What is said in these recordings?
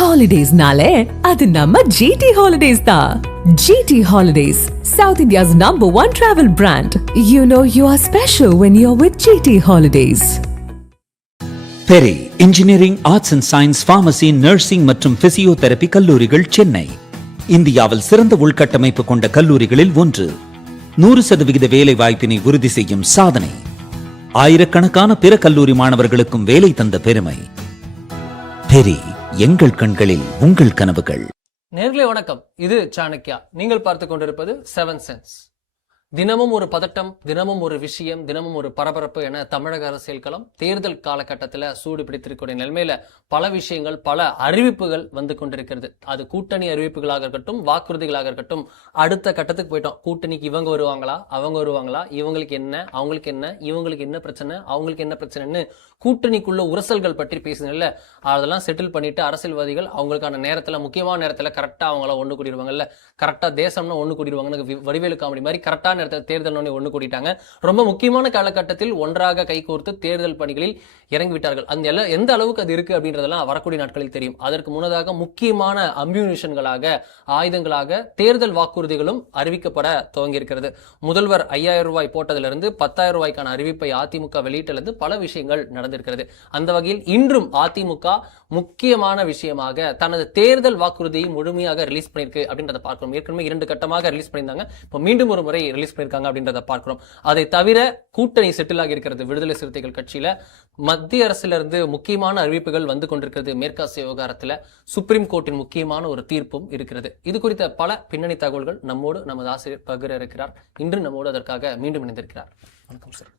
Holidays-nale, adu namma GT Holidays da. GT Holidays, South India's #1 travel brand. You know you are special when you're with GT Holidays. Peri engineering, arts and science, pharmacy, nursing மற்றும் physiotherapy கல்லூரிகள் சென்னை இந்தியாவில் சிறந்த உள்கட்டமைப்பு கொண்ட கல்லூரிகளில் ஒன்று. 100% வேலை வாய்ப்பினை உறுதி செய்யும் சாதனை. ஆயிரக்கணக்கான பிற கல்லூரி மாணவர்களுக்கும் வேலை தந்த பெருமை. பெரி, எங்கள் கண்களில் உங்கள் கனவுகள். நேர்களே வணக்கம், இது சாணக்கியா. நீங்கள் பார்த்து கொண்டிருப்பது 7 சென்ஸ். தினமும் ஒரு பதட்டம், தினமும் ஒரு விஷயம், தினமும் ஒரு பரபரப்பு என தமிழக அரசியல் களம் தேர்தல் காலகட்டத்தில் சூடு பிடித்திருக்கிற நிலைமையில பல விஷயங்கள், பல அறிவிப்புகள் வந்து கொண்டிருக்கிறது. அது கூட்டணி அறிவிப்புகளாக இருக்கட்டும், வாக்குறுதிகளாக இருக்கட்டும். அடுத்த கட்டத்துக்கு போயிட்டோம். கூட்டணிக்கு இவங்க வருவாங்களா, அவங்க வருவாங்களா, இவங்களுக்கு என்ன, அவங்களுக்கு என்ன, இவங்களுக்கு என்ன பிரச்சனை, அவங்களுக்கு என்ன பிரச்சனைன்னு கூட்டணிக்குள்ள உரசல்கள் பற்றி பேசுனதில்ல. அதெல்லாம் செட்டில் பண்ணிட்டு அரசியல்வாதிகள் அவங்களுக்கான நேரத்துல, முக்கியமான நேரத்துல கரெக்டா அவங்கள ஒண்ணு கூடிடுவாங்கல்ல. கரெக்டா தேசம்னா ஒண்ணு கூடிடுவாங்கன்னு வடிவேலு காமெடி மாதிரி கரெக்டா நேரத்தில் தேர்தல் ஒண்ணு கூட்டிட்டாங்க. ரொம்ப முக்கியமான காலகட்டத்தில் ஒன்றாக கைகோர்த்து தேர்தல் பணிகளில் இறங்கி விட்டார்கள். அந்த எந்த அளவுக்கு அது இருக்கு அப்படின்றதெல்லாம் வரக்கூடிய நாட்களில் தெரியும். அதற்கு முன்னதாக முக்கியமான அம்யூனிஷன்களாக, ஆயுதங்களாக தேர்தல் வாக்குறுதிகளும் அறிவிக்கப்பட துவங்கி இருக்கிறது. முதல்வர் 5000 ரூபாய் போட்டதிலிருந்து 10,000 ரூபாய்க்கான அறிவிப்பை அதிமுக வெளியிட்டிலிருந்து பல விஷயங்கள் நடந்திருக்கிறது. அந்த வகையில் இன்றும் அதிமுக முக்கியமான விஷயமாக தனது தேர்தல் வாக்குறுதியை முழுமையாக ரிலீஸ் பண்ணிருக்கு அப்படின்றத பார்க்கிறோம். ஏற்கனவே 2 கட்டமாக ரிலீஸ் பண்ணியிருந்தாங்க. இப்போ மீண்டும் ஒரு முறை ரிலீஸ் பண்ணிருக்காங்க அப்படின்றத பார்க்கிறோம். அதை தவிர கூட்டணி செட்டில் ஆகி இருக்கிறது. விடுதலை சிறுத்தைகள் கட்சியில மத்திய அரசுல இருந்து முக்கியமான அறிவிப்புகள் வந்து கொண்டிருக்கிறது. மேற்காசிய விவகாரத்துல சுப்ரீம் கோர்ட்டின் முக்கியமான ஒரு தீர்ப்பும் இருக்கிறது. இது குறித்த பல பின்னணி தகவல்கள் நம்மோடு நமது ஆசிரியர் பகிர இருக்கிறார். இன்று நம்மோடு அதற்காக மீண்டும் இணைந்திருக்கிறார். வணக்கம் சார்.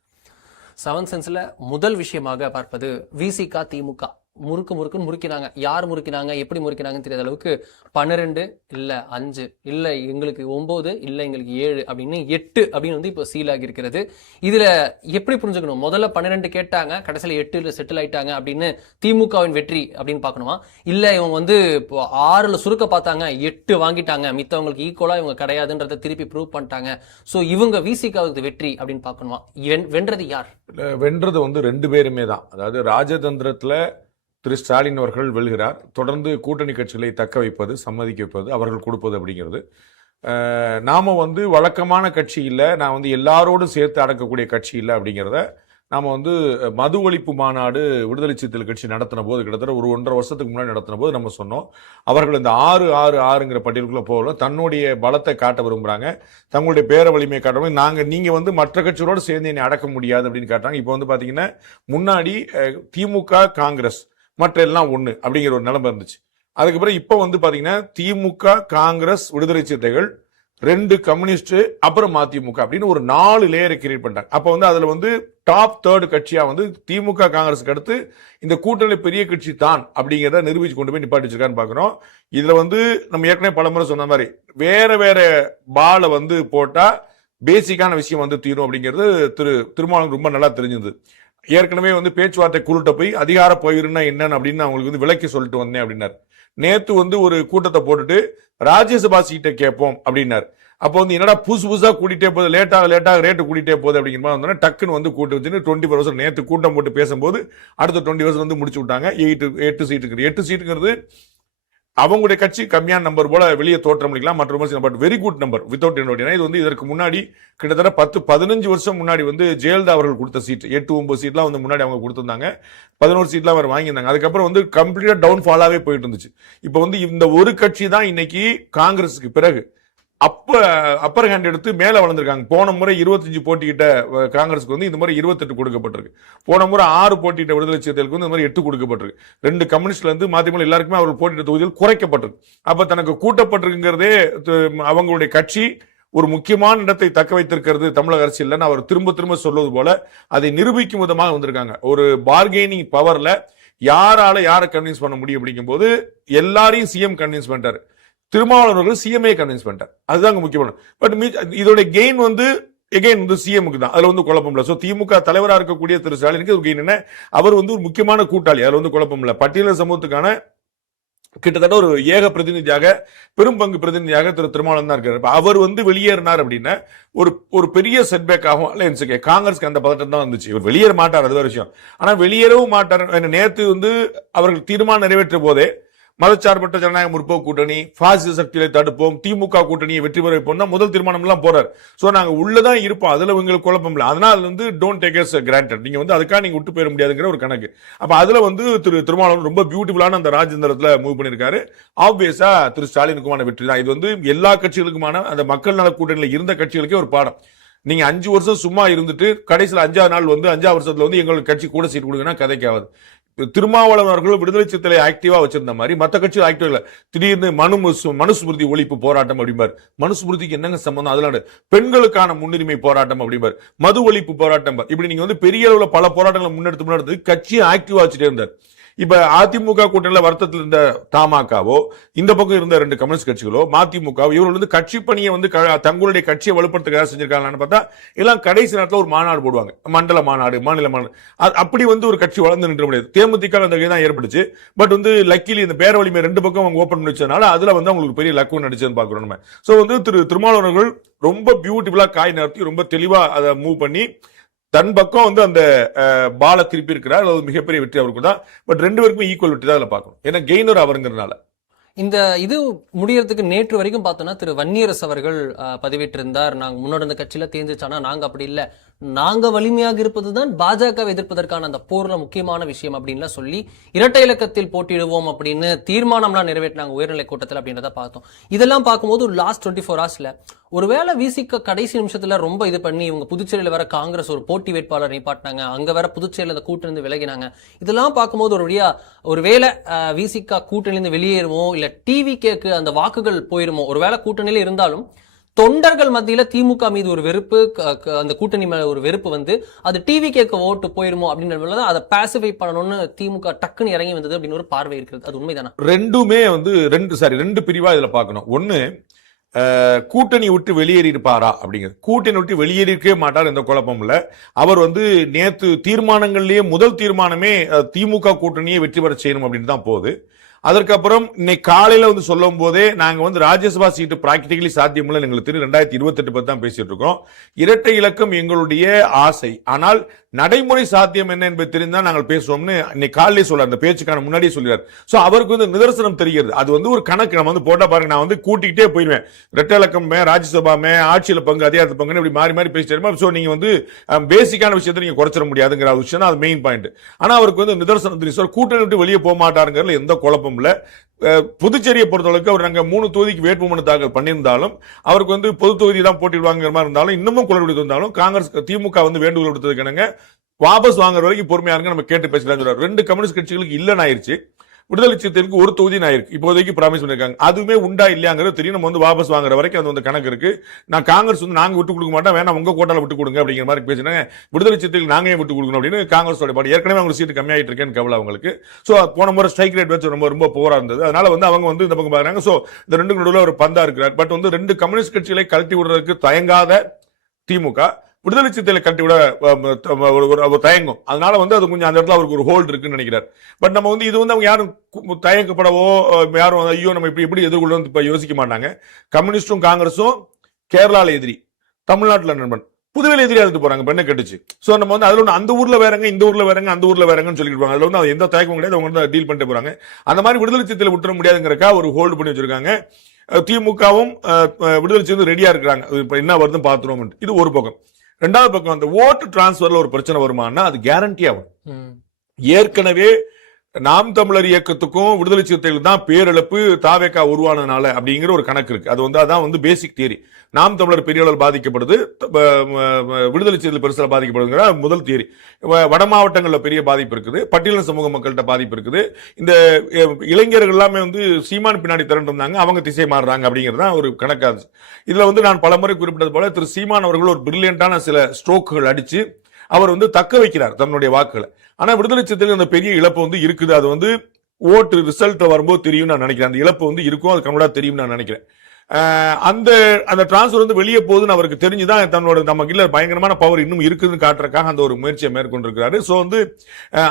7 சென்ஸ்ல முதல் விஷயமாக பார்ப்பது விசிக திமுக முறுக்குன்னு முறுக்கினாங்க. யார் முறுக்கினாங்க, எப்படி முறுக்கினாங்கன்னு தெரியாத அளவுக்கு 12 இல்ல 5 இல்ல எங்களுக்கு 9 இல்ல எங்களுக்கு 7 அப்படின்னு 8 அப்படின்னு வந்து இப்போ சீல் ஆகி இருக்கிறது. இதுல எப்படி புரிஞ்சுக்கணும்? முதல்ல 12 கேட்டாங்க, கடைசியில 8 செட்டில் ஆயிட்டாங்க அப்படின்னு திமுகவின் வெற்றி அப்படின்னு பாக்கணுமா? இல்ல இவங்க வந்து 6ல சுருக்க பார்த்தாங்க, 8 வாங்கிட்டாங்க, மித்தவங்களுக்கு ஈக்குவலா இவங்க கிடையாதுன்றத திருப்பி ப்ரூவ் பண்ணிட்டாங்க, சோ இவங்க விசிகாவுக்கு வெற்றி அப்படின்னு பாக்கணுமா? வென்றது யார்? வென்றது வந்து 2 பேருமே தான். அதாவது ராஜதந்திரத்துல திரு ஸ்டாலின் அவர்கள் வெல்கிறார். தொடர்ந்து கூட்டணி கட்சிகளை தக்க வைப்பது, சம்மதிக்க வைப்பது, அவர்கள் கொடுப்பது அப்படிங்கிறது. நாம வந்து வழக்கமான கட்சி இல்லை, நான் வந்து எல்லாரோடும் சேர்த்து அடக்கக்கூடிய கட்சி இல்லை அப்படிங்கிறத நாம வந்து மது ஒழிப்பு மாநாடு விடுதலை சிறுத்தைகள் கட்சி நடத்தின போது, கிட்டத்தட்ட ஒரு 1.5 வருஷத்துக்கு முன்னாடி நடத்தின போது நம்ம சொன்னோம், அவர்கள் இந்த 666ங்கிற பட்டியலுக்குள்ள போகல, தன்னுடைய பலத்தை காட்ட விரும்புறாங்க, தங்களுடைய பேர வலிமையை காட்டுறாங்க. நீங்க வந்து மற்ற கட்சிகளோடு சேர்ந்து என்னை அடக்க முடியாது அப்படின்னு காட்டுறாங்க. இப்போ வந்து பாத்தீங்கன்னா முன்னாடி திமுக, காங்கிரஸ், மற்ற எல்லாம் ஒண்ணு அப்படிங்கிற ஒரு நிலைமை இருந்துச்சு. அதுக்கப்புறம் இப்ப வந்து பாத்தீங்கன்னா திமுக, காங்கிரஸ், விடுதலை சிறுத்தைகள், 2 கம்யூனிஸ்ட், அப்புறம் மதிமுக அப்படின்னு ஒரு 4 லேயரை கிரியேட் பண்ணிட்டாங்க. அப்ப வந்து அதுல வந்து டாப் 3rd கட்சியா வந்து திமுக, காங்கிரஸுக்கு அடுத்து இந்த கூட்டணி பெரிய கட்சி தான் அப்படிங்கிறத நிரூபிச்சு கொண்டு போய் நிப்பாட்டி வச்சிருக்கான்னு பாக்குறோம். இதுல வந்து நம்ம ஏற்கனவே பலமுறை சொன்ன மாதிரி வேற பாலை வந்து போட்டா பேசிக்கான விஷயம் வந்து தீரும் அப்படிங்கிறது திருமாவளவன் ரொம்ப நல்லா தெரிஞ்சது. ஏற்கனவே வந்து பேச்சுவார்த்தை குழுட்ட போய் அதிகார பகிர்னா என்னன்னு அப்படின்னு அவங்களுக்கு வந்து விளக்கி சொல்லிட்டு வந்தேன் அப்படின்னாரு. நேத்து வந்து ஒரு கூட்டத்தை போட்டுட்டு ராஜ்யசபா சீட்டை கேட்போம் அப்படின்னாரு. அப்போ வந்து என்னடா புதுசா கூட்டிட்டே போகுது, லேட்டாக ரேட்டு கூட்டிட்டே போகுது அப்படிங்கிற மாதிரி வந்தோன்னா டக்குன்னு வந்து கூட்டு வச்சுன்னு 24 வருஷம் நேற்று கூட்டம் போட்டு பேசும்போது அடுத்த 20 வருஷம் வந்து முடிச்சு விட்டாங்க. 8 சீட்டுங்கிறது 8 சீட்டுங்கிறது அவங்களுடைய கட்சி கம்மியான நம்பர் போல வெளியே தோற்றம் அளிக்கலாம், மற்ற but very good number without invert. இது வந்து இதற்கு முன்னாடி கிட்டத்தட்ட 10-15 வருஷம் முன்னாடி வந்து ஜெயலலிதா அவர்கள் கொடுத்த சீட் 8-9 சீட்லாம் வந்து முன்னாடி அவங்க கொடுத்திருந்தாங்க. 11 சீட்லாம் அவர் வாங்கியிருந்தாங்க. அதுக்கப்புறம் வந்து கம்ப்ளீட்டா டவுன் ஃபாலாவே போயிட்டு இருந்துச்சு. இப்ப வந்து இந்த ஒரு கட்சி தான் இன்னைக்கு காங்கிரஸுக்கு பிறகு அப்பர் ஹேண்ட் எடுத்து மேல வளர்ந்துருக்காங்க. போன முறை 25 போட்டிக்கிட்ட காங்கிரஸுக்கு வந்து இந்த மாதிரி 28 கொடுக்கப்பட்டிருக்கு. போன முறை 6 போட்டியிட்ட விடுதலை சிறுத்தைகளுக்கு வந்து இந்த மாதிரி 8 கொடுக்கப்பட்டிருக்கு. 2 கம்யூனிஸ்ட்ல இருந்து மதிமுக எல்லாருக்குமே அவர்கள் போட்டியிட்ட தொகுதிகள் குறைக்கப்பட்டிருக்கு. அப்ப தனக்கு கூட்டப்பட்டிருக்கிறதே அவங்களுடைய கட்சி ஒரு முக்கியமான இடத்தை தக்க வைத்திருக்கிறது தமிழக அரசியல் அவர் திரும்ப சொல்வது போல அதை நிரூபிக்கும் விதமாக வந்திருக்காங்க. ஒரு பார்கெனிங் பவர்ல யாரை கன்வின்ஸ் பண்ண முடியும் அப்படிங்கும் போது எல்லாரையும் சிஎம் கன்வின்ஸ் பண்ணிட்டாரு. திருமாவளவர்கள் சிஎம்ஏ கன்வின்ஸ் பண்ணிட்டார். அதுதான் முக்கியமான. பட் இதோட கெயின் வந்து எகைன் வந்து சிஎம்க்கு தான். அதுல வந்து குழப்பம் இல்லை. திமுக தலைவராக இருக்கக்கூடிய திரு ஸ்டாலினுக்கு ஒரு கெயின் என்ன, அவர் வந்து ஒரு முக்கியமான கூட்டாளி, அதுல வந்து குழப்பம் இல்லை. பட்டியல சமூகத்துக்கான கிட்டத்தட்ட ஒரு ஏக பிரதிநிதியாக, பெரும் பங்கு பிரதிநிதியாக திரு திருமாவளவன் தான் இருக்காரு. அவர் வந்து வெளியேறினார் அப்படின்னா ஒரு பெரிய செட்பேக் ஆகும். காங்கிரஸ்க்கு அந்த பதட்டம் தான் வந்துச்சு. இவர் வெளியேற மாட்டார், அது வேற விஷயம். ஆனா வெளியேறவும் மாட்டார். நேற்று வந்து அவர்கள் தீர்மானம் நிறைவேற்ற போதே மதச்சார்பற்ற ஜனநாயக முற்போக்கு கூட்டணி, பாசிச சக்திகளை தடுப்போம், திமுக கூட்டணியை வெற்றி பெற வைப்போம் முதல் தீர்மானம் எல்லாம் போறாரு. சோ நாங்க உள்ளதான் இருப்போம், அதுல உங்களுக்கு குழப்பம் இல்லை. அதனால வந்து டோன்ட் டேக் அஸ் கிராண்டட், நீங்க வந்து அதுக்காக நீங்க விட்டு போயிட முடியாதுங்கிற ஒரு கணக்கு. அப்ப அதுல வந்து திருமாவளவன் ரொம்ப பியூட்டிஃபுல்லான அந்த ராஜேந்திரத்துல மூவ் பண்ணிருக்காரு. ஆப்வியஸா திரு ஸ்டாலினுக்குமான வெற்றி தான். இது வந்து எல்லா கட்சிகளுக்குமான அந்த மக்கள் நல கூட்டணியில இருந்த கட்சிகளுக்கே ஒரு பாடம். நீங்க 5 வருஷம் சும்மா இருந்துட்டு கடைசியில் 5ஆவது நாள் வந்து 5ஆவது வருஷத்துல வந்து எங்களுக்கு கட்சி கூட சீட் கொடுங்கன்னா கதைக்காவது. திருமாவளவன் அவர்கள் விடுதலை சிறுத்தைகளை ஆக்டிவா வச்சிருந்த மாதிரி மற்ற கட்சிகள் ஆக்டிவா இல்ல. திடீர்னு மனுஸ்மிருதி ஒழிப்பு போராட்டம் அப்படிம்பார். மனுஸ்மிருதிக்கு என்னங்க சம்பந்தம்? அதனால பெண்களுக்கான முன்னுரிமை போராட்டம் அப்படிம்பார், மது ஒழிப்பு போராட்டம். இப்படி நீங்க வந்து பெரிய அளவுல பல போராட்டங்களை முன்னெடுத்து கட்சியை ஆக்டிவா வச்சுட்டே இருந்தார். இப்ப அதிமுக கூட்டணியில வருத்தத்தில் இருந்த தமாகவோ, இந்த பக்கம் இருந்த 2 கம்யூனிஸ்ட் கட்சிகளோ, மதிமுகவோ, இவர்கள் வந்து கட்சி பணியை வந்து தங்களுடைய கட்சியை வலுப்படுத்த செஞ்சிருக்காங்கன்னு பார்த்தா எல்லாம் கடைசி நேரத்தில் ஒரு மாநாடு போடுவாங்க, மண்டல மாநாடு, மாநில மாநாடு. அப்படி வந்து ஒரு கட்சி வளர்ந்து நின்ற முடியாது. தேமுதிக அந்த தான் ஏற்பட்டுச்சு. பட் வந்து லக்கிலி இந்த பேர வலிமை 2 பக்கம் அவங்க ஓபன் பண்ணி வச்சதுனால அதுல வந்து அவங்களுக்கு பெரிய லக்கு நடிச்சதுன்னு பாக்குறோம் நம்ம. சோ வந்து திருமாவளவர்கள் ரொம்ப பியூட்டிஃபுல்லா காய் நகர்த்தி ரொம்ப தெளிவா அதை மூவ் பண்ணி தன் பக்கம் வந்து அந்த பால திருப்பி இருக்கிறார். அது மிகப்பெரிய வெற்றி அவருக்கு தான். பட் 2 பேருக்குமே ஈக்குவல் வெற்றி தான் அதுல பார்க்கணும். ஏன்னா கெய்னர் அவருங்கிறதுனால. இந்த இது முடியறதுக்கு நேற்று வரைக்கும் பார்த்தோம்னா திரு வன்னியரசு அவர்கள் பதிவேற்றிருந்தார், நாங்க முன்னோட இந்த கட்சியில தேர்ந்துச்சானா நாங்க அப்படி இல்ல, நாங்க வலிமையாக இருப்பதுதான் பாஜகவை எதிர்ப்பதற்கான அந்த போர்ல முக்கியமான விஷயம் அப்படின்லாம் சொல்லி இரட்டை இலக்கத்தில் போட்டியிடுவோம் அப்படின்னு தீர்மானம்லாம் நிறைவேற்றினாங்க உயர்நிலை கூட்டத்தில் அப்படின்றத பார்த்தோம். இதெல்லாம் பார்க்கும்போது ஒரு லாஸ்ட் 24 ஹவர்ஸ்ல ஒருவேளை விசிக கடைசி நிமிஷத்துல ரொம்ப இது பண்ணி இவங்க புதுச்சேரியில வேற காங்கிரஸ் ஒரு போட்டி வேட்பாளர் நிப்பாட்டினாங்க, அங்க வேற புதுச்சேரியில அந்த கூட்டிலிருந்து விலகினாங்க. இதெல்லாம் பார்க்கும்போது ஒருவேளை விசிக கூட்டணியிலிருந்து வெளியேறுவோம், இல்ல டிவிகேக்கு அந்த வாக்குகள் போயிருமோ, ஒருவேளை கூட்டணியில இருந்தாலும் தொண்டர்கள் மத்தியில திமுக மீது ஒரு வெறுப்பு, அந்த கூட்டணி மேல ஒரு வெறுப்பு வந்து அது டிவி கேட்க ஓட்டு போயிருமோ அப்படின்றதுனால அதை பாசிஃபை பண்ணணும்னு திமுக டக்குன்னு இறங்கி வந்தது அப்படின்னு ஒரு பார்வை இருக்கிறது. அது உண்மைதானா? ரெண்டுமே வந்து 2 பிரிவா இதுல பார்க்கணும். ஒன்னு கூட்டணி விட்டு வெளியேறி இருப்பாரா அப்படிங்கிறது. கூட்டணி விட்டு வெளியேறி இருக்கவே மாட்டார், எந்த குழப்பம் இல்ல. அவர் வந்து நேத்து தீர்மானங்கள்லயே முதல் தீர்மானமே திமுக கூட்டணியை வெற்றி பெற செய்யணும் அப்படின்னு தான் போகுது. அதற்கப்புறம் இன்னைக்கு காலையில வந்து சொல்லும் போதே நாங்க வந்து ராஜ்யசபா சீட்டு பிராக்டிகலி சாத்தியமில்லை எங்களுக்கு தெரியும். 2028 பத்தி தான் பேசிட்டு இருக்கோம். இரட்டை இலக்கம் எங்களுடைய ஆசை, ஆனால் நடைமுறை சாத்தியம் என்ன என்பது தெரிந்தால் நாங்கள் பேசுவோம்னு இன்னைக்கு காலையிலே சொல்றாரு, அந்த பேச்சுக்கான முன்னாடியே சொல்றாரு. சோ அவருக்கு வந்து நிதர்சனம் தெரிகிறது. அது வந்து ஒரு கணக்கு நம்ம வந்து போட்டா பாருங்க, நான் வந்து கூட்டிக்கிட்டே போயிருவேன். இரட்டை இலக்கம் ராஜ்யசபா ஆட்சியில பங்கு அதிகாரத்து பங்கு இப்படி மாறி மாறி பேசிட்டு. சோ நீங்க வந்து பேசிக்கான விஷயத்தை நீங்க குறைச்சிட முடியாதுங்கிற விஷயம் அது மெயின் பாயிண்ட். ஆனா அவருக்கு வந்து நிதர்சனம் தெரியும். கூட்டணி விட்டு வெளியே போக மாட்டாருங்கிறதுல எந்த குழப்பம் இல்ல. புதுச்சேரியை பொறுத்தளவுக்கு அவர் நாங்க 3 தொகுதிக்கு வேட்புமனு தாக்கல் பண்ணியிருந்தாலும் அவருக்கு வந்து பொது தொகுதி தான் போட்டிடுவாங்கிற மாதிரி இருந்தாலும் இன்னமும் குரல் இருந்தாலும் காங்கிரஸ் திமுக வந்து வேண்டுகோள் விடுத்ததுக்கு என்னங்க வாபஸ் வாங்குற வரைக்கும் பொறுமையா இருங்க, நம்ம கேட்டு பேசலாம். 2 கம்யூனிஸ்ட் கட்சிகளுக்கு இல்லன்னு ஆயிருச்சு. விடுதலை சிறுத்தைகளுக்கு 1 தொகுதி ஆயிருக்கு, இப்போதைக்கு ப்ராமிஸ் பண்ணிருக்காங்க. அதுவுமே உண்டா இல்லையாங்கிறது தெரியும். நம்ம வந்து வாபஸ் வாங்குற வரைக்கும் அது வந்து கணக்கு இருக்கு. நான் காங்கிரஸ் வந்து நாங்க விட்டு கொடுக்க மாட்டோம், வேணா உங்க கோட்டால விட்டு கொடுங்க அப்படிங்கிற மாதிரி பேசினாங்க. விடுதலை சிறுத்தைகள் நாங்க விட்டு கொடுக்கணும் அப்படின்னு காங்கிரஸோட பாடி. ஏற்கனவே அவங்க சீட்டு கம்மியாயிட்டு இருக்கேன்னு கவலை அவங்களுக்கு. சோ போன முறை ஸ்ட்ரைக் ரேட் வச்சு ரொம்ப போரா இருந்தது. அதனால வந்து அவங்க வந்து இந்த பக்கம் பாக்குறாங்க. சோ இந்த 2 நடுவுல ஒரு பந்தா இருக்கிறார். பட் வந்து 2 கம்யூனிஸ்ட் கட்சிகளை கழட்டி விடுறதுக்கு தயங்காத திமுக விடுதலை சிறுத்தைகளை கட்டி விட தயங்கும். அதனால வந்து அது கொஞ்சம் அந்த இடத்துல அவருக்கு ஒரு ஹோல்ட் இருக்குன்னு நினைக்கிறார். பட் நம்ம வந்து இது வந்து அவங்க யாரும் தயக்கப்படவோ யாரும் ஐயோ நம்ம எப்படி எதிர்கொள்ளணும் இப்ப யோசிக்க மாட்டாங்க. கம்யூனிஸ்டும் காங்கிரஸும் கேரளால எதிரி, தமிழ்நாட்டுல நண்பன், புதுவையில் எதிரியா இருந்து போறாங்க. பெண்ணை கட்டுச்சு. சோ நம்ம வந்து அதுல அந்த ஊர்ல வேறங்க, இந்த ஊர்ல வேறங்க, அந்த ஊர்ல வேறங்கன்னு சொல்லிட்டு அதுல வந்து எந்த தயக்கமும் கிடையாது. அவங்க வந்து டீல் பண்ணிட்டு போறாங்க. அந்த மாதிரி விடுதலை சிறுத்தைகளை விட்டுற முடியாதுங்கிறக்கா ஒரு ஹோல்டு பண்ணி வச்சிருக்காங்க. திமுகவும் விடுதலை சிறுத்தை ரெடியா இருக்கிறாங்க. இப்ப என்ன வருதுன்னு பாத்துருவோம். இது ஒரு பக்கம். 2வது பக்கம் அந்த ஓட்டு டிரான்ஸ்பர்ல ஒரு பிரச்சனை வருமானா அது கேரண்டி ஆகும். ஏற்கனவே நாம் தமிழர் இயக்கத்துக்கும் விடுதலை சிறுத்தைகள் தான் பேரிழப்பு தாவேக்கா உருவானதுனால அப்படிங்கிற ஒரு கணக்கு இருக்கு. அது வந்து அதான் வந்து பேசிக் தியரி. நாம் தமிழர் பெரிய அளவில் பாதிக்கப்படுது, விடுதலை சிறுத்தைகள் பெருசாக பாதிக்கப்படுதுங்கிற முதல் தியரி. வட மாவட்டங்களில் பெரிய பாதிப்பு இருக்குது, பட்டியலின சமூக மக்கள்கிட்ட பாதிப்பு இருக்குது. இந்த இளைஞர்கள் எல்லாமே வந்து சீமான் பின்னாடி திரண்டு இருந்தாங்க, அவங்க திசை மாறுறாங்க அப்படிங்கிறது தான் ஒரு கணக்காது. இதுல வந்து நான் பலமுறை குறிப்பிட்டது போல திரு சீமான் அவர்கள் ஒரு பிரில்லியண்டான சில ஸ்ட்ரோக்குகள் அடிச்சு அவர் வந்து தக்க வைக்கிறார் தன்னுடைய வாக்குகளை. ஆனா விடுதலை சிறுத்தைகள் அந்த பெரிய இழப்பு வந்து இருக்குது. அது வந்து ஓட்டு ரிசல்ட் வரும்போது தெரியும் நான் நினைக்கிறேன். அந்த இழப்பு வந்து இருக்கும், அது கம்மியா தெரியும் நான் நினைக்கிறேன். அந்த டிரான்ஸ்பர் வந்து வெளியே போகுதுன்னு அவருக்கு தெரிஞ்சுதான் தன்னோட நமக்கு இல்ல பயங்கரமான பவர் இன்னும் இருக்குதுன்னு காட்டுறதுக்காக அந்த ஒரு முயற்சியை மேற்கொண்டிருக்கிறாரு. சோ வந்து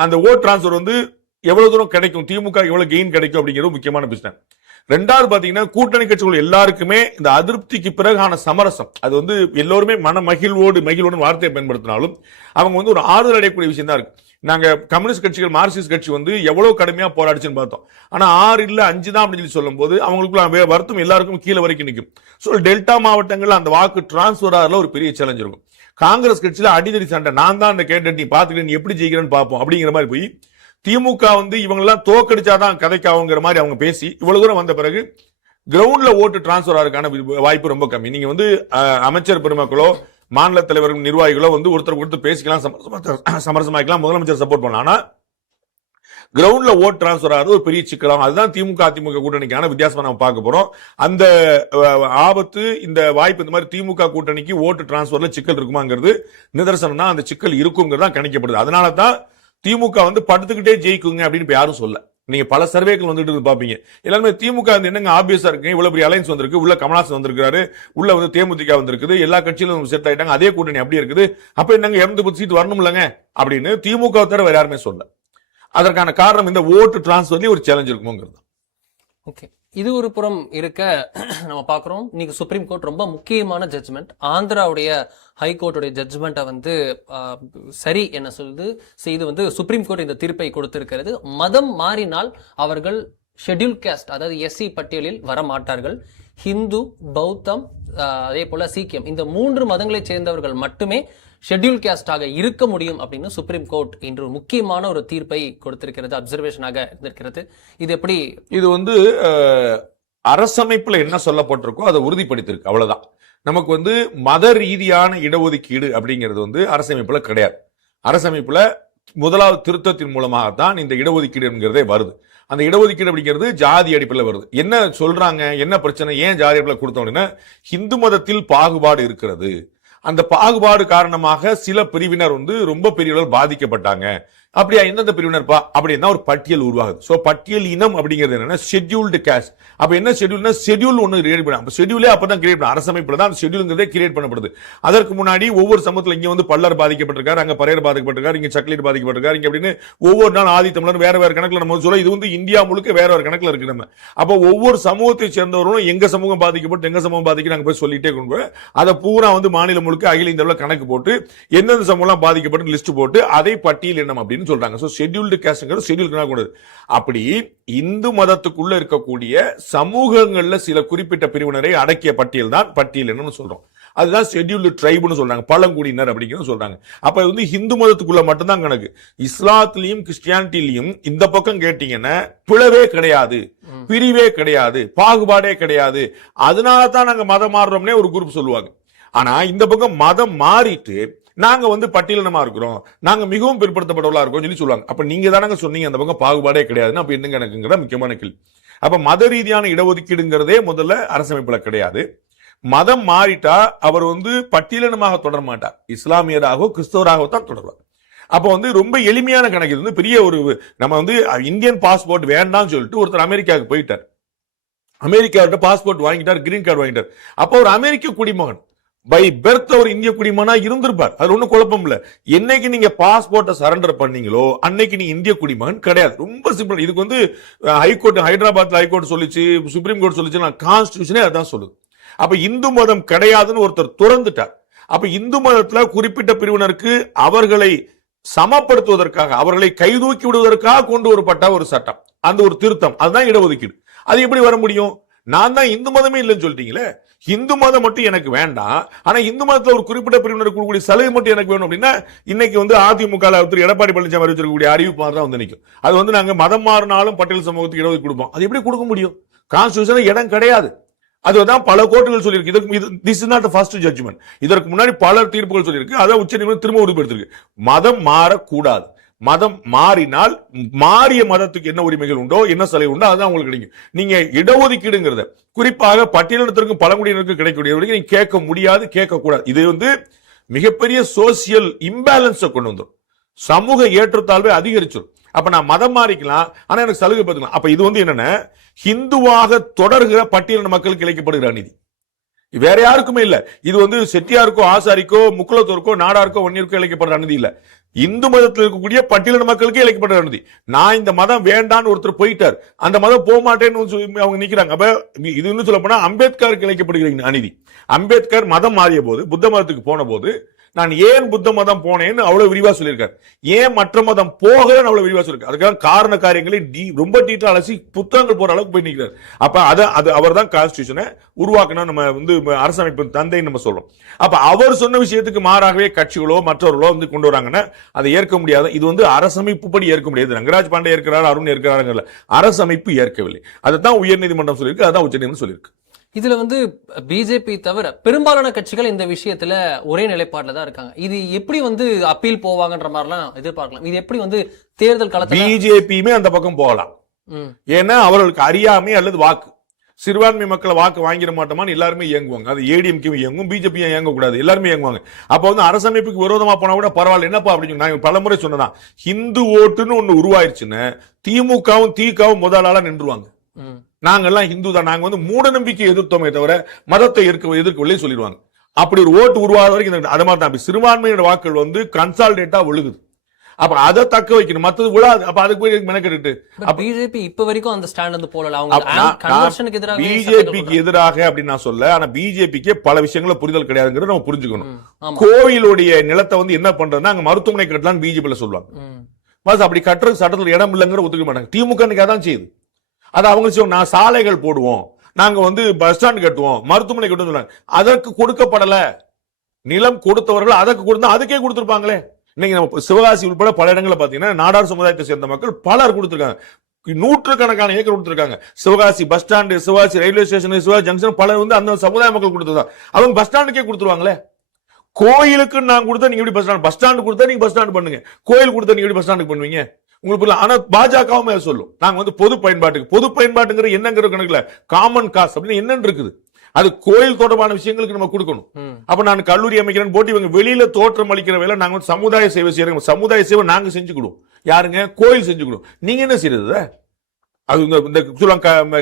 அந்த ஓட் டிரான்ஸ்பர் வந்து எவ்வளவு தூரம் கிடைக்கும், திமுக எவ்வளவு கெயின் கிடைக்கும் அப்படிங்கிறது முக்கியமான பிரச்சனை. 2வது பாத்தீங்கன்னா கூட்டணி கட்சிகள் எல்லாருக்குமே இந்த அதிருப்திக்கு பிறகான சமரசம், அது வந்து எல்லோருமே மகிழ்வோடு வார்த்தையை பயன்படுத்தினாலும் அவங்க வந்து ஒரு ஆறுதல் அடையக்கூடிய விஷயம் தான் இருக்கு. நாங்க கம்யூனிஸ்ட் கட்சிகள் மார்க்சிஸ்ட் கட்சி வந்து எவ்வளவு கடுமையா போராடிச்சுன்னு பார்த்தோம். ஆனா 6 இல்ல 5 தான் அப்படின்னு சொல்லி சொல்லும் போது அவங்களுக்குள்ள வருத்தம் எல்லாருக்கும் கீழே வரைக்கும் நிற்கும். ஸோ டெல்டா மாவட்டங்கள்ல அந்த வாக்கு டிரான்ஸ்பர் ஆகிறதுல ஒரு பெரிய சேலஞ்ச் இருக்கும். காங்கிரஸ் கட்சியில அடிதடி சண்டை, நான் தான் அந்த கேண்டட், நீ பாத்துக்கிட்டு நீ எப்படி ஜெயிக்கிறேன்னு பார்ப்போம் அப்படிங்கிற மாதிரி போய் திமுக வந்து இவங்க எல்லாம் தோக்கடிச்சாதான் கதைக்காவுங்கிற மாதிரி அவங்க பேசி இவ்வளவு தூரம் வந்த பிறகு கிரவுண்ட்ல ஓட்டு டிரான்ஸ்பர் ஆகிறதுக்கான வாய்ப்பு ரொம்ப கம்மி. நீங்க வந்து அமைச்சர் பெருமக்களோ மாநில தலைவர்கள் நிர்வாகிகளோ வந்து ஒருத்தர் ஒருத்தர் பேசிக்கலாம், சமரசமாக்கலாம், முதலமைச்சர் சப்போர்ட் பண்ணலாம். ஆனா கிரவுண்ட்ல ஓட் டிரான்ஸ்பர் ஆகிறது ஒரு பெரிய சிக்கலாம். அதுதான் திமுக அதிமுக கூட்டணிக்கான வித்தியாசமா நம்ம பார்க்க போறோம். அந்த ஆபத்து, இந்த வாய்ப்பு, இந்த மாதிரி திமுக கூட்டணிக்கு ஓட்டு டிரான்ஸ்பர்ல சிக்கல் இருக்குமாங்கிறது நிதர்சனம்னா அந்த சிக்கல் இருக்குங்கிறது கணிக்கப்படுது. அதனால தான் திமுக வந்து படுத்துக்கிட்டே ஜெயிக்குங்க அப்படின்னு யாரும் சொல்ல. நீங்க பல சர்வேக்கள் வந்துட்டு பாப்பீங்க, எல்லாருமே திமுக என்னங்க ஆபியஸா இருக்கு, இவ்வளவு பெரிய அலைன்ஸ் வந்திருக்கு, உள்ள கமல்ஹாசன் வந்திருக்காரு, உள்ள வந்து தேமுதிக வந்திருக்குது, எல்லா கட்சியிலும் செட் ஆயிட்டாங்க, அதே கூட்டணி அப்படியே இருக்குது, அப்ப என்னங்க 210 சீட் வரணும் இல்லங்க அப்படின்னு திமுக தவிர வேற யாருமே சொல்ல. அதற்கான காரணம் இந்த ஓட்டு டிரான்ஸ்பர்லயே ஒரு சேலஞ்ச் இருக்குமோங்கிறது. ஓகே, இது ஒரு புறம் இருக்க நம்ம பாக்குறோம், இன்னைக்கு சுப்ரீம் கோர்ட் ரொம்ப முக்கியமான ஜட்ஜ்மெண்ட், ஆந்திராவுடைய ஹைகோர்ட்டுடைய ஜட்ஜ்மெண்ட்டை வந்து சரி என்ன சொல்லுது, இது வந்து சுப்ரீம் கோர்ட் இந்த தீர்ப்பை கொடுத்திருக்கிறது. மதம் மாறினால் அவர்கள் ஷெட்யூல் காஸ்ட், அதாவது எஸ்சி பட்டியலில் வர மாட்டார்கள். ஹிந்து, பௌத்தம், அதே போல சீக்கியம், இந்த 3 மதங்களை சேர்ந்தவர்கள் மட்டுமே ஷெட்யூல் காஸ்டாக இருக்க முடியும் அப்படின்னு சுப்ரீம் கோர்ட் இன்று முக்கியமான ஒரு தீர்ப்பை கொடுத்திருக்கிறது, அப்சர்வேஷனாக இருந்திருக்கிறது. இது எப்படி? இது வந்து அரசமைப்புல என்ன சொல்லப்பட்டிருக்கோ அதை உறுதிப்படுத்திருக்கு, அவ்வளவுதான். நமக்கு வந்து மத ரீதியான இடஒதுக்கீடு அப்படிங்கிறது வந்து அரசமைப்புல கிடையாது. அரசமைப்புல முதலாவது திருத்தத்தின் மூலமாகத்தான் இந்த இடஒதுக்கீடு என்கிறதே வருது. அந்த இடஒதுக்கீடு அப்படிங்கிறது ஜாதி அடிப்படையில் வருது. என்ன சொல்றாங்க, என்ன பிரச்சனை, ஏன் ஜாதி அடிப்படையில் கொடுத்தோம் அப்படின்னா, ஹிந்து மதத்தில் பாகுபாடு இருக்கிறது, அந்த பாகுபாடு காரணமாக சில பிரிவினர் வந்து ரொம்ப பெரிய அளவில் பாதிக்கப்பட்டாங்க. அப்படியா, எந்தெந்த பிரிவினர்ப்பா அப்படின்னா ஒரு பட்டியல் உருவாகுது. சோ பட்டியல் இனம் அப்படிங்கிறது என்னன்னா ஷெட்யூல்டு காஸ்ட். அப்ப என்ன ஷெட்யூல்னா, ஷெட்யூல் ஒன்னு கிரியேட் பண்ண, அப்ப ஷெட்யூலே அப்பதான் கிரியேட் பண்ண, அரசமைப்புல தான் ஷெட்யூல்ங்கிறதே கிரியேட் பண்ணப்படுது. அதற்கு முன்னாடி ஒவ்வொரு சமூகத்துல இங்க வந்து பல்லர் பாதிக்கப்பட்டிருக்காரு, அங்க பறையர் பாதிக்கப்பட்டிருக்காரு, இங்க சக்லீர் பாதிக்கப்பட்டிருக்காரு, இங்க அப்படின்னு ஒவ்வொரு நாள் ஆதி தமிழர் வேற வேற கணக்குல நம்ம சொல்ல, இது வந்து இந்தியா முழுக்க வேற வேற கணக்குல இருக்கு. நம்ம அப்ப ஒவ்வொரு சமூகத்தை சேர்ந்தவர்களும் எங்க சமூகம் பாதிக்கப்பட்டு எங்க சமூகம் பாதிக்க நாங்க போய் சொல்லிட்டே கொண்டு அதை பூரா வந்து மாநிலம் முழுக்க அகில இந்த கணக்கு போட்டு எந்தெந்த சமூகம் பாதிக்கப்பட்டு லிஸ்ட் போட்டு அதை பட்டியல் எண்ணம் அப்படின்னு சொல்றாங்க. சோ ஷெட்யூல்டு காஸ்ட்ங்கிறது ஷெட்யூல். அப்படி இந்து மதத்துக்குள்ள இருக்கக்கூடிய சமூகங்கள்ல சில குறிப்பிட்ட பிரிவினரை அடக்கிய பட்டியல் தான் பட்டியல் என்னன்னு சொல்றோம். அதுதான் ஷெட்யூல்டு ட்ரைப்னு சொல்றாங்க, பழங்குடியினர் அப்படிங்கிறது சொல்றாங்க. அப்ப வந்து இந்து மதத்துக்குள்ள மட்டும்தான் கணக்கு. இஸ்லாத்திலையும் கிறிஸ்டியானிட்டிலையும் இந்த பக்கம் கேட்டீங்கன்னா பிளவே கிடையாது, பிரிவே கிடையாது, பாகுபாடே கிடையாது. அதனால தான் நாங்க மதம் மாறுறோம்னே ஒரு குரூப் சொல்லுவாங்க. ஆனா இந்த பக்கம் மதம் மாறிட்டு நாங்க வந்து பட்டியலினமா இருக்கிறோம், நாங்க மிகவும் பிற்படுத்தப்பட்டவர்களா இருக்கோம் சொல்லி சொல்லுவாங்க. அப்ப நீங்க தானங்க சொன்னீங்க அந்த பக்கம் பாகுபாடே கிடையாதுன்னு, அப்ப என்னங்க எனக்குங்கிற முக்கியமான கேள்வி. அப்ப மத ரீதியான இடஒதுக்கீடுங்கிறதே முதல்ல அரசமைப்புல கிடையாது. மதம் மாறிட்டா அவர் வந்து பட்டியலினமாக தொடர மாட்டார், இஸ்லாமியராகவோ கிறிஸ்தவராகவோ தான் தொடர்வார். அப்ப வந்து ரொம்ப எளிமையான கணக்கு. இது வந்து பெரிய ஒரு, நம்ம வந்து இந்தியன் பாஸ்போர்ட் வேண்டாம்னு சொல்லிட்டு ஒருத்தர் அமெரிக்காவுக்கு போயிட்டார், அமெரிக்காவிட்ட பாஸ்போர்ட் வாங்கிட்டார், கிரீன் கார்டு வாங்கிட்டார். அப்ப ஒரு அமெரிக்க குடிமகன் பை பெர்த் ஒரு இந்திய குடிமகனா இருந்திருப்பார், அது ஒன்னும் குழப்பம் இல்ல. என்னைக்கு நீங்க பாஸ்போர்ட்டை சரண்டர் பண்ணீங்களோ அன்னைக்கு நீங்க இந்திய குடிமகன் கிடையாது. ரொம்ப சிம்பிள். இதுக்கு வந்து ஹைகோர்ட், ஹைதராபாத்ல ஹைகோர்ட் சொல்லிச்சு, சுப்ரீம் கோர்ட் சொல்லிச்சு, கான்ஸ்டிடியூஷனே அதான் சொல்லுது. அப்ப இந்து மதம் கிடையாதுன்னு ஒருத்தர் துறந்துட்டார். அப்ப இந்து மதத்துல குறிப்பிட்ட பிரிவினருக்கு அவர்களை சமப்படுத்துவதற்காக, அவர்களை கைதூக்கி விடுவதற்காக கொண்டு வரப்பட்ட ஒரு சட்டம், அந்த ஒரு திருத்தம், அதுதான் இடஒதுக்கீடு. அது எப்படி வர முடியும்? நான் தான் இந்து மதமே இல்லைன்னு சொல்லிட்டீங்களே, இந்து மதம் மட்டும் எனக்கு வேண்டாம், ஆனா இந்து மதத்துல ஒரு குறிப்பிட்ட பிரிவினருக்கு கொடுக்கக்கூடிய சலுகை மட்டும் எனக்கு வேணும் அப்படின்னா, இன்னைக்கு வந்து அதிமுக எடப்பாடி பழனிசாமி அறிவிச்சிருக்கக்கூடிய அறிவிப்பு மாதிரி தான் வந்து நிற்கும். அது வந்து நாங்க மதம் மாறினாலும் பட்டியல் சமூகத்துக்கு இடஒதுக்கீடு கொடுப்போம். அது எப்படி கொடுக்க முடியும்? கான்ஸ்டிடியூஷன்ல இடம் கிடையாது. அதுதான் பல கோர்ட்டுகள் சொல்லியிருக்கு. This is not the first judgment. இதற்கு முன்னாடி பல தீர்ப்புகள் சொல்லியிருக்கு. அதான் உச்சநீதிமன்றம் திரும்ப உறுதிப்படுத்திருக்கு, மதம் மாறக்கூடாது. மதம் மாறினால் மாறிய மதத்துக்கு என்ன உரிமைகள் உண்டோ, என்ன சலுகை உண்டோ அதுதான் உங்களுக்கு கிடைக்கும். நீங்க இடஒதுக்கீடுங்கிறத குறிப்பாக பட்டியலினத்திற்கும் பழங்குடியினருக்கும் கிடைக்கக்கூடிய நீங்க கேட்க முடியாது, கேட்க கூடாது. இது வந்து மிகப்பெரிய சோசியல் இம்பேலன்ஸை கொண்டு வந்துடும், சமூக ஏற்றத்தாழ்வை அதிகரிச்சிடும். அப்ப நான் மதம் மாறிக்கலாம், ஆனா எனக்கு சலுகை பார்த்துக்கலாம். அப்ப இது வந்து என்னன்னா, ஹிந்துவாக தொடர்கிற பட்டியலின மக்களுக்கு இழைக்கப்படுகிற அநீதி, வேற யாருக்குமே இல்ல. இது வந்து செட்டியாருக்கோ ஆசாரிக்கோ முக்குலத்தோருக்கோ நாடாருக்கோ வன்னியருக்கோ இழைக்கப்படுற அநீதி இல்ல, இந்து மதத்தில் இருக்கக்கூடிய பட்டியலின மக்களுக்கே இழைக்கப்படுற அநீதி. நான் இந்த மதம் வேண்டான்னு ஒருத்தர் போயிட்டார், அந்த மதம் போக மாட்டேன்னு அவங்க நிக்கிறாங்க. அப்ப இது இன்னும் சொல்ல போனா அம்பேத்கருக்கு இழைக்கப்படுகிற அநீதி. அம்பேத்கர் மதம் மாறிய போது, புத்த மதத்துக்கு போன போது நான் ஏன் புத்த மதம் போனேன்னு அவ்வளவு விரிவா சொல்லியிருக்காரு. ஏன் மற்ற மதம் போகலன்னு அவ்வளவு விரிவா சொல்லியிருக்காரு. அதுக்காக காரண காரியங்களை ரொம்ப டீட்டா அலசி புத்தகங்கள் போற அளவுக்கு போய் நிற்கிறார். அப்ப அது அவர் தான் கான்ஸ்டிடியூஷனை உருவாக்கணும், நம்ம வந்து அரசமைப்பு தந்தை நம்ம சொல்றோம். அப்ப அவர் சொன்ன விஷயத்துக்கு மாறாகவே கட்சிகளோ மற்றவர்களோ வந்து கொண்டு வராங்கன்னா அதை ஏற்க முடியாது. இது வந்து அரசமைப்பு படி ஏற்க முடியாது. ரங்கராஜ் பாண்டே இருக்கிறார், அருண் இருக்கிறார், அரசமைப்பு ஏற்கவில்லை. அதைத்தான் உயர்நீதிமன்றம் சொல்லியிருக்கு, அதான் உச்சநீதிமன்றம் சொல்லியிருக்கு. இதுல வந்து பிஜேபி தவிர பெரும்பாலான கட்சிகள் இந்த விஷயத்துல ஒரே நிலைப்பாடுல தான் இருக்காங்க. இது எப்படி வந்து அப்பீல் போவாங்கன்ற மாதிரிலாம் எதிர்பார்க்கலாம். இது எப்படி வந்து தேர்தல் காலத்துல பிஜேபியுமே அந்த பக்கம் போகலாம். ஏன்னா அவர்களுக்கு அறியாமை அல்லது வாக்கு, சிறுபான்மை மக்களை வாக்கு வாங்கிட மாட்டோமான்னு எல்லாருமே இயங்குவாங்க. அது ஏடிஎம்கே இயங்கும், பிஜேபி இயங்க கூடாது, எல்லாருமே இயங்குவாங்க. அப்ப வந்து அரசமைப்புக்கு விரோதமா போனா கூட பரவாயில்ல, என்னப்பா அப்படின்னு நான் பலமுறை சொன்னதான், ஹிந்து ஓட்டுன்னு ஒண்ணு உருவாயிருச்சுன்னு திமுகவும் திகவும் முதலாளா நின்றுவாங்க. நாங்கெல்லாம் ஹிந்து தான், நாங்க வந்து மூட நம்பிக்கை எதிர்த்தோமே தவிர மதத்தை எதிர்க்கவில்லை சொல்லிடுவாங்க. அப்படி ஒரு ஓட்டு உருவாத வரைக்கும் அது மாதிரி தான். சிறுபான்மையோட வாக்குகள் வந்து கன்சால்டேட்டா விழுகுது. அப்ப அதை தக்க வைக்கணும், மத்தது விழாது. அப்ப அதுக்கு போய் மெனக்கெட்டு பிஜேபி இப்ப வரைக்கும் அந்த ஸ்டாண்ட் வந்து போடல. அவங்க பிஜேபிக்கு எதிராக அப்படின்னு நான் சொல்ல, ஆனா பிஜேபிக்கு பல விஷயங்கள புரிதல் கிடையாதுங்கிறத நம்ம புரிஞ்சுக்கணும். கோயிலுடைய நிலத்தை வந்து என்ன பண்றதுன்னா அங்க மருத்துவமனை கட்டலாம்னு பிஜேபியில சொல்லுவாங்க. அப்படி கட்டுறது சட்டத்தில் இடம் இல்லைங்கிற ஒத்துக்க மாட்டாங்க. திமுக அதான் செய்யுது. அது அவங்க சொல்லுவாங்க, நான் சாலைகள் போடுவோம், நாங்க வந்து பஸ் ஸ்டாண்ட் கட்டுவோம், மருத்துவமனை கட்டுவோம் சொல்றாங்க. அதற்கு கொடுக்கப்படல. நிலம் கொடுத்தவர்கள் அதற்கு கொடுத்தா அதுக்கே கொடுத்திருப்பாங்களே. இன்னைக்கு நம்ம சிவகாசி உட்பட பல இடங்களை பாத்தீங்கன்னா நாடார் சமுதாயத்தை சேர்ந்த மக்கள் பலர் கொடுத்திருக்காங்க. நூற்றுக்கணக்கான ஏக்கர் கொடுத்திருக்காங்க. Sivakasi bus stand, Sivakasi railway station, Sivakasi junction பலர் வந்து அந்த சமுதாய மக்கள் கொடுத்திருக்காங்க. அவங்க பஸ் ஸ்டாண்டுக்கே கொடுத்துருவாங்களே. கோயிலுக்கு நான் கொடுத்தா நீங்க எப்படி பஸ் ஸ்டாண்ட் கொடுத்தா நீங்க பஸ் ஸ்டாண்ட் பண்ணுங்க, கோயில் கொடுத்தா நீங்க எப்படி பஸ் ஸ்டாண்டுக்கு பண்ணுவீங்க? உங்களுக்கு ஆனா பாஜகவும் சொல்லும், நாங்க வந்து பொது பயன்பாட்டுங்கிற என்னங்கிற கணக்குல காமன் காசு அப்படின்னு என்னன்னு இருக்குது. அது கோயில் தொடர்பான விஷயங்களுக்கு நம்ம கொடுக்கணும். அப்ப நான் கல்லூரி அமைக்கிறேன்னு போட்டு இவங்க வெளியில தோற்றம் அளிக்கிற வேலை நாங்க வந்து சமுதாய சேவை செய்யறோம். சமுதாய சேவை நாங்க செஞ்சுக்கிடுவோம். யாருங்க? கோயில் செஞ்சுக்கிடுவோம். நீங்க என்ன செய்யறது? அது இந்த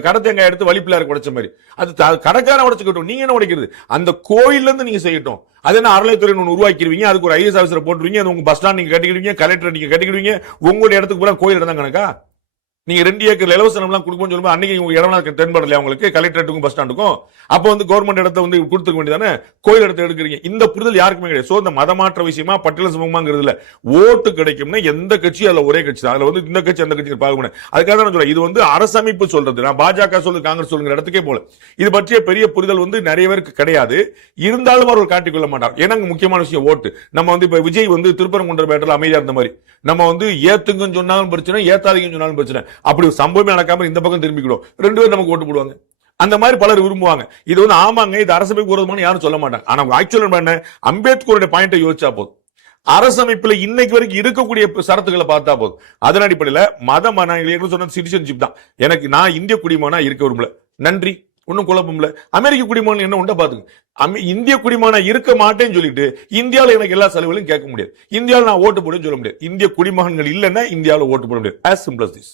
கடத்தேங்காய் எடுத்து வலிப்பிள்ளாருக்கு உடைச்ச மாதிரி அது கடைக்காரன் உடைச்சுக்கிட்டோம். நீங்க என்ன உடைக்கிறது? அந்த கோயில்ல இருந்து நீங்க செய்யட்டும். அது என்ன அறளைத்துறை ஒன்று உருவாக்கிடுவீங்க, அதுக்கு ஒரு ஐஎஸ் ஆஃபீஸர் போட்டுருவீங்க, அது உங்க பஸ் ஸ்டாண்ட் நீங்க கட்டிக்கிடுவீங்க, கலெக்டர் நீங்க கட்டிக்கிடுவீங்க, உங்களுடைய இடத்துக்கு பூரா கோயில் இடம் தான் கணக்கா? நீங்க 2 ஏக்கர் இலவசம் எல்லாம் கொடுக்கணும்னு சொல்லும்போது அன்னைக்கு உங்க இடம் தென்படலையா உங்களுக்கு? கலெக்டரேட்டுக்கும் பஸ் ஸ்டாண்டுக்கும். அப்போ வந்து கவர்மெண்ட் இடத்தை வந்து கொடுத்துக்க வேண்டியதானே, கோயில் இடத்தை எடுக்கிறீங்க. இந்த புரிதல் யாருக்குமே கிடையாது. சோ இந்த மதமாற்ற விஷயமா பட்டியல சமமாங்கிறது இல்ல. ஓட்டு கிடைக்கும்னா எந்த கட்சி அதுல ஒரே கட்சி தான். அதுல வந்து இந்த கட்சி அந்த கட்சி பார்க்க முடியாது. அதுக்காக தான் சொல்றேன், இது வந்து அரசமைப்பு சொல்றது. நான் பாஜக சொல்றது, காங்கிரஸ் சொல்லுங்கிற இடத்துக்கே போல. இது பற்றிய பெரிய புரிதல் வந்து நிறைய பேருக்கு கிடையாது. இருந்தாலும் அவர்கள் காட்டிக்கொள்ள மாட்டார். ஏன்னா முக்கியமான விஷயம் ஓட்டு. நம்ம வந்து இப்ப விஜய் வந்து திருப்பரங்குன்ற பேட்டில் அமைதியா இருந்த மாதிரி, நம்ம வந்து ஏத்துங்கன்னு சொன்னாலும் பிரச்சனை, ஏத்தாதீங்கன்னு சொன்னாலும் பிரச்சனை. அப்படி சம்பவமே நடக்காம இந்த பக்கம் திரும்பிக்கிடும், 2 பேரும் நமக்கு ஓட்டு போடுவாங்க. அந்த மாதிரி பலர் விரும்புவாங்க. இது வந்து ஆமாங்க, இது அரசமைப்பு விரோதமான யாரும் சொல்ல மாட்டாங்க. ஆனா ஆக்சுவலா என்ன, அம்பேத்கருடைய பாயிண்டை யோசிச்சா போதும். அரசமைப்புல இன்னைக்கு வரைக்கும் இருக்கக்கூடிய சரத்துக்களை பார்த்தா போதும். அதன் அடிப்படையில் மதம் சொன்ன சிட்டிசன்ஷிப் தான். எனக்கு நான் இந்திய குடிமகனா இருக்க விரும்பல, நன்றி, ஒன்னும் குழப்பம் இல்ல. அமெரிக்க குடிமகன் என்ன உண்டா பாத்துங்க. இந்திய குடிமகனா இருக்க மாட்டேன்னு சொல்லிட்டு இந்தியாவில் எனக்கு எல்லா செலவுகளையும் கேட்க முடியாது. இந்தியாவில் நான் ஓட்டு போடுன்னு சொல்ல முடியாது. இந்திய குடிமகன்கள் இல்லைன்னா இந்தியாவில் ஓட்டு போட முடியாது. as simple as this.